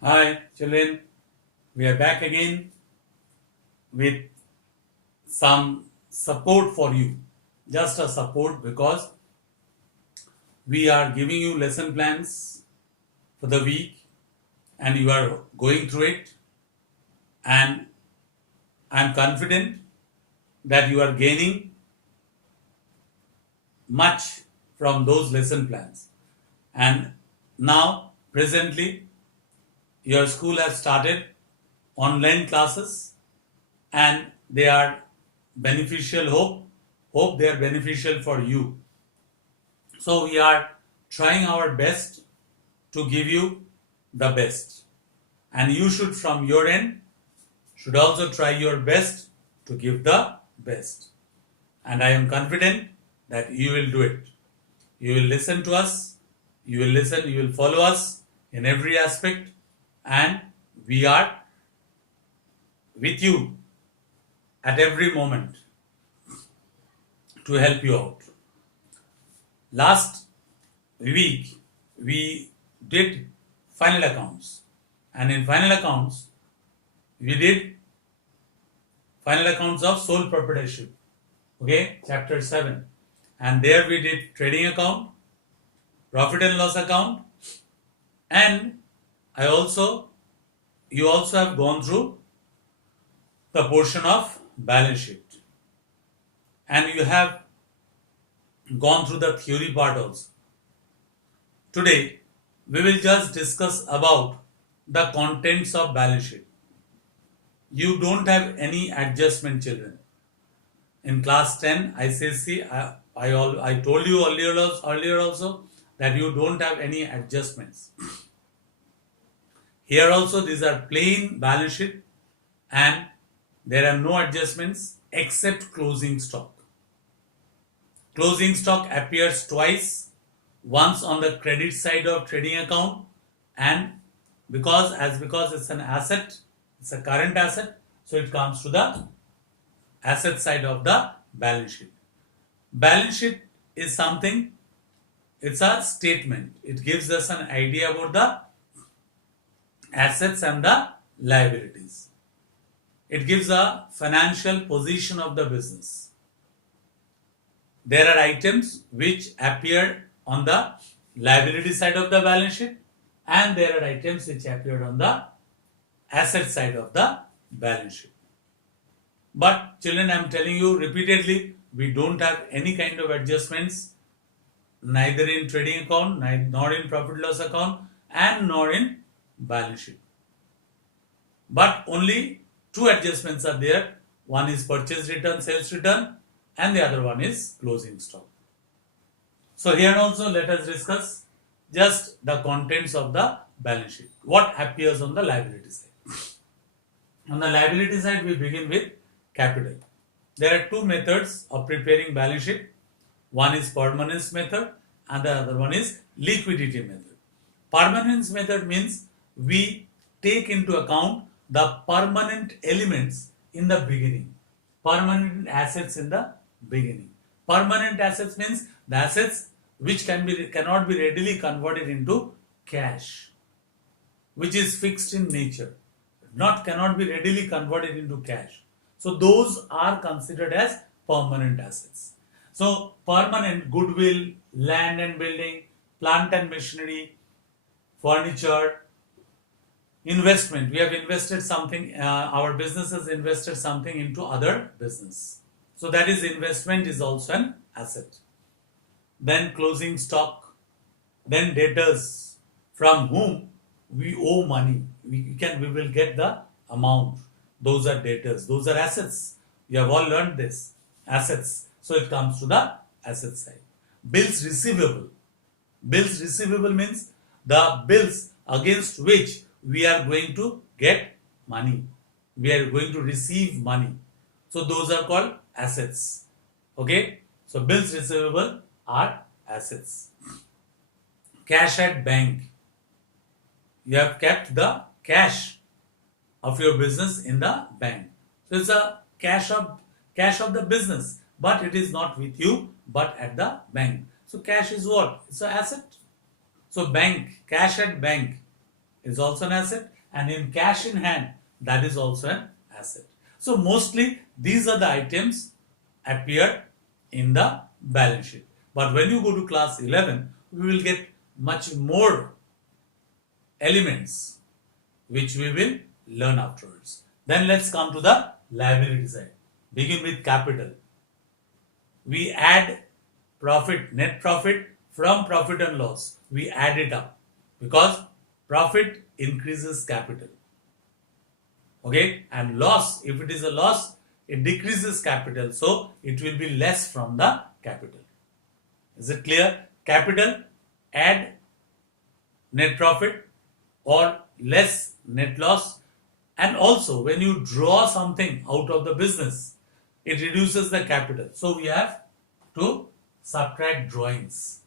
Hi, children. We are back again with some support for you. Just a support because we are giving you lesson plans for the week and you are going through it. And I am confident that you are gaining much from those lesson plans. And now, presently, your school has started online classes and they are beneficial. Hope they are beneficial for you. So we are trying our best to give you the best, and you should from your end should also try your best to give the best, and I am confident that you will do it. You will listen to us, you will follow us in every aspect, and we are with you at every moment to help you out. Last week we did final accounts, and in final accounts we did final accounts of sole proprietorship. Okay, chapter 7, and there we did trading account, profit and loss account, and you also have gone through the portion of balance sheet, and you have gone through the theory part also. Today, we will just discuss about the contents of balance sheet. You don't have any adjustment, children. In class 10 ICSE, I told you earlier also that you don't have any adjustments. Here also these are plain balance sheet and there are no adjustments except closing stock. Closing stock appears twice, once on the credit side of trading account, and because it's an asset, it's a current asset, so it comes to the asset side of the balance sheet. Balance sheet is something, it's a statement. It gives us an idea about the assets and the liabilities. It gives a financial position of the business. There are items which appear on the liability side of the balance sheet, and there are items which appear on the asset side of the balance sheet. But children, I am telling you repeatedly, we don't have any kind of adjustments, neither in trading account, nor in profit loss account, and nor in balance sheet. But only two adjustments are there. One is purchase return, sales return, and the other one is closing stock. So here also let us discuss just the contents of the balance sheet. What appears on the liability side? On the liability side, we begin with capital. There are two methods of preparing balance sheet. One is permanence method and the other one is liquidity method. Permanence method means we take into account the permanent elements in the beginning. Permanent assets in the beginning. Permanent assets means the assets which cannot be readily converted into cash, which is fixed in nature, cannot be readily converted into cash. So those are considered as permanent assets. So permanent: goodwill, land and building, plant and machinery, furniture. Investment: we have invested something, our business has invested something into other business. So that is, investment is also an asset. Then closing stock, then debtors, from whom we owe money. We will get the amount. Those are debtors. Those are assets. You have all learned this. Assets. So it comes to the asset side. Bills receivable. Bills receivable means the bills against which we are going to get money. We are going to receive money. So those are called assets. Okay. So bills receivable are assets. Cash at bank. You have kept the cash of your business in the bank. So it's a cash of the business, but it is not with you, but at the bank. So cash is what? It's an asset. So bank, cash at bank is also an asset, and in cash in hand, that is also an asset. So mostly these are the items appear in the balance sheet. But when you go to class 11, we will get much more elements which we will learn afterwards. Then let's come to the liability side. Begin with capital. We add profit, net profit from profit and loss. We add it up because profit increases capital. Okay, and loss, if it is a loss, it decreases capital, so it will be less from the capital. Is it clear? Capital, add net profit or less net loss, and also when you draw something out of the business, it reduces the capital. So we have to subtract drawings.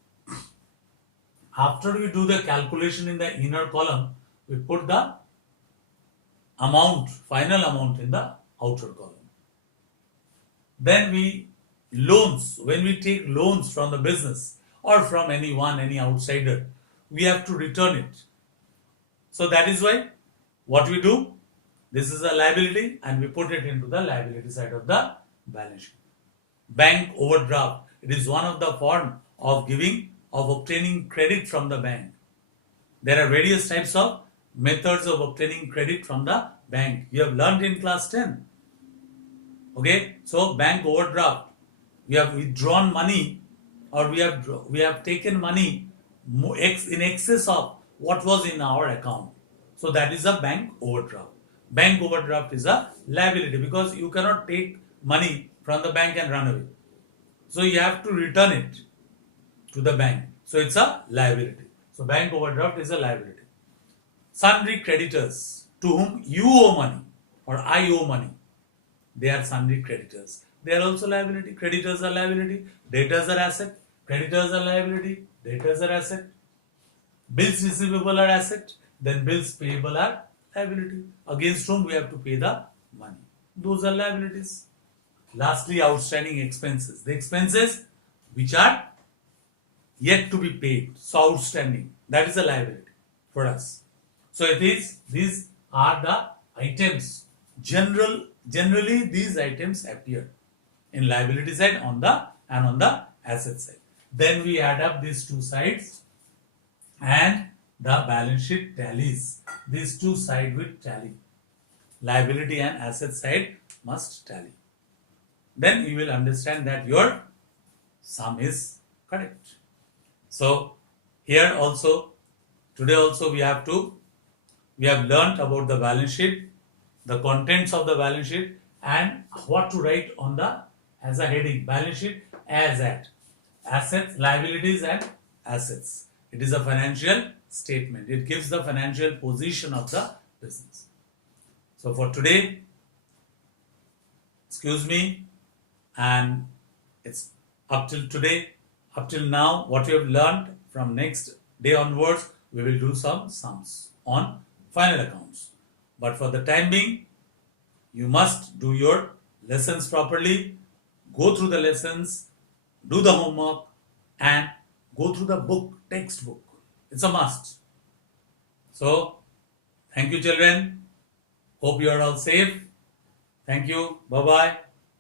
After we do the calculation in the inner column, we put the amount, final amount in the outer column. Then when we take loans from the business or from anyone, any outsider, we have to return it. So that is why what we do, this is a liability and we put it into the liability side of the balance sheet. Bank overdraft, it is one of the form of obtaining credit from the bank. There are various types of methods of obtaining credit from the bank. You have learned in class 10. Okay, so bank overdraft, we have withdrawn money or we have taken money in excess of what was in our account. So that is a bank overdraft. Bank overdraft is a liability because you cannot take money from the bank and run away. So you have to return it to the bank. So it's a liability. So bank overdraft is a liability. Sundry creditors to whom you owe money or I owe money, they are sundry creditors. They are also liability. Creditors are liability. Debtors are asset. Creditors are liability. Debtors are asset. Bills receivable are asset. Then bills payable are liability. Against whom we have to pay the money. Those are liabilities. Lastly, outstanding expenses. The expenses which are yet to be paid. So outstanding. That is a liability for us. So these are the items. Generally these items appear in liability side and on the asset side. Then we add up these two sides and the balance sheet tallies. These two sides will tally. Liability and asset side must tally. Then you will understand that your sum is correct. So here also, today also we have learnt about the balance sheet, the contents of the balance sheet, and what to write on as a heading. Balance sheet as at assets, liabilities and assets. It is a financial statement. It gives the financial position of the business. So for today, excuse me, and it's up till today, up till now, what you have learned. From next day onwards, we will do some sums on final accounts. But for the time being, you must do your lessons properly, go through the lessons, do the homework, and go through the textbook. It's a must. So, thank you children. Hope you are all safe. Thank you. Bye-bye.